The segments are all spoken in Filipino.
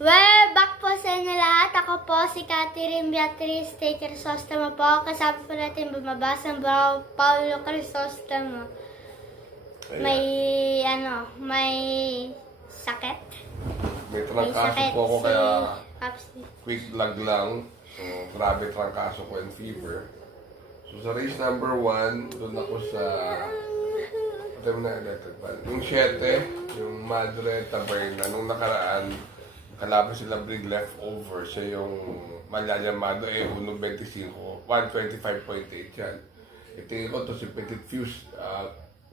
Well, back po sa inyo lahat. Ako po si Catherine Beatriz T. Crisostamo po. Kasama po natin bumaba sa Paulo Crisostamo. May, may sakit. May trangkaso po ako kaya quick vlog lang. So, grabe trangkaso ko and fever. So, sa race number 1, doon ako sa yung 7, yung Madre Taberna. Nung nakaraan, kalaban sila Brig Leftover. Siya yung Malyanyamado 1.25, 125.8 yan. Itingin ko to si Petit Fuse,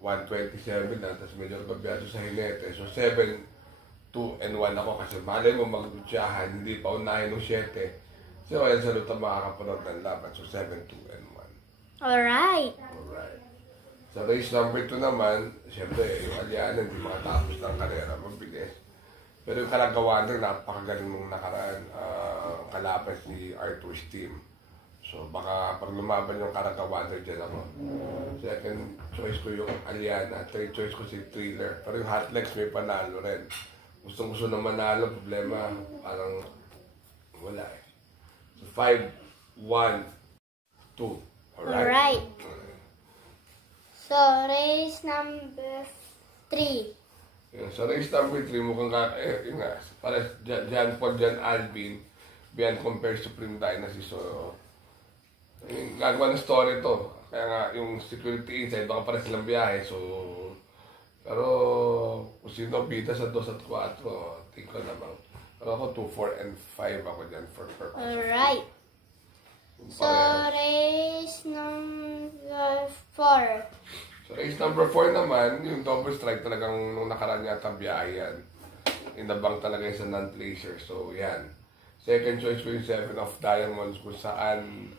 127 lang. Tapos medyo nagbabiyaso sa Hinete. So 7, 2, and 1 ako. Kasi malay mo magdutsahan, hindi pa unahin ng 7. So ayan sa luta makakapunod ng laban. So 7, 2, and 1. Alright. Sa race number 2 naman, siyempre yung Aliana hindi makatapos ng karera, mabilis. Pero yung kalagawan rin, napakagaling nung nakaraan, kalaban si Arthur's team. So baka pag lumaban yung kalagawan rin dyan ako. Second choice ko yung Aliana, third choice ko si Thriller. Pero yung Hotlegs may panalo rin. Gusto na manalo, problema, parang wala eh. So 5, 1, 2. Alright. So, race number 3. Sa race number 3, mukhang yun nga, para John Paul, John Alvin, Beyond Compare Supreme Dynasty. So, gagawa ng story to. Kaya nga, yung security inside, baka para silang biyahe. So, pero, kung sino bida sa 2 at 4, think ko naman. Pero ako 2, 4, and 5 ako dyan for purpose. Alright. So, race number 4. So, race number 4 naman, yung double strike talagang nung nakaraan yata biyahe yan. Inabang talaga yung sa non-placer. So, yan. Second choice ko yung 7 of Diamonds kung saan,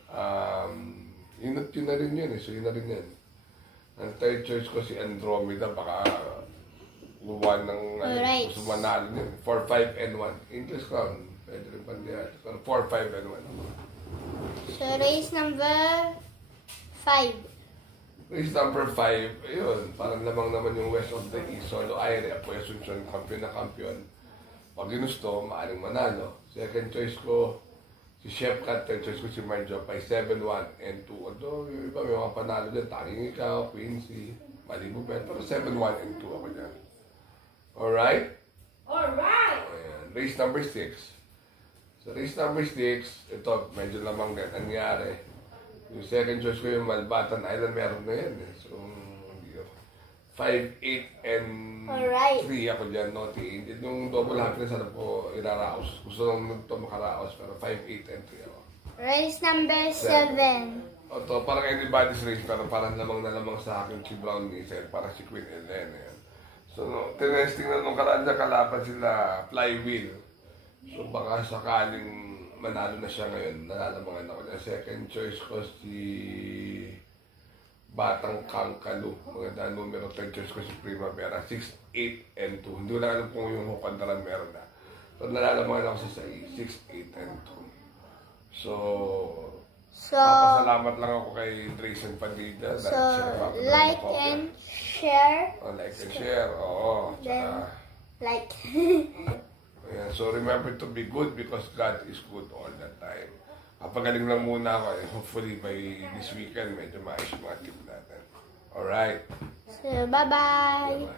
yun na rin yun eh. So, yun na rin yan. Ang third choice ko si Andromeda, baka luwan ng gusto manalo yun. 4, 5, and 1. English Crown. Pwede rin pandiyan. Pero 4, 5, and 1. So, race number 5. Race number 5, ayun, parang lamang naman yung West of the East. Solo Aire, Apo Asuncion, kampiyon na kampiyon. Pag ginusto, maaring manalo. Second choice ko, si Chef Cat. Third choice ko si Marjo by 7, 1, and 2. Although, yung iba may mga panalo dyan, Tanging Ikaw, Quincy, Malibu Bet. Pero 7, 1, and 2 ako dyan. Alright? Alright! Ayan. Race number 6. So, race number 6, ito, medyo lamang din. Nangyari. Yung second choice ko yung Malbatan Island, meron na yan eh. So, 5, 8, and 3 ako dyan, no? Yung double happiness, ano po, iraraos. Gusto lang ito makaraos, pero 5, 8, and 3 ako. Race number 7. O to, parang anybody's race, pero parang lamang na lamang sa akin si Brown Nissan, para si Queen Ellen. Yan. So, no, tinesting na nung karaan niya, kalaban sila, Flywheel. So, baka sakaling manalo na siya ngayon, nalalamangan ako niya. Second choice ko si Batang Kangkalu. Maganda numero. Third choice ko si Primavera. 6, 8, and 2. Hindi ko lang alam kung yung Hukandaran meron na. So, nalalamangan ako sa 6, 8, and 2. So, papasalamat lang ako kay Drayson Padilla. So, like and share. Like and share, oo. Then, like. Yeah, so remember to be good because God is good all the time. Kapagaling lang muna ako eh. Hopefully by this weekend medyo maayos yung mga tip natin. Alright. So, bye-bye.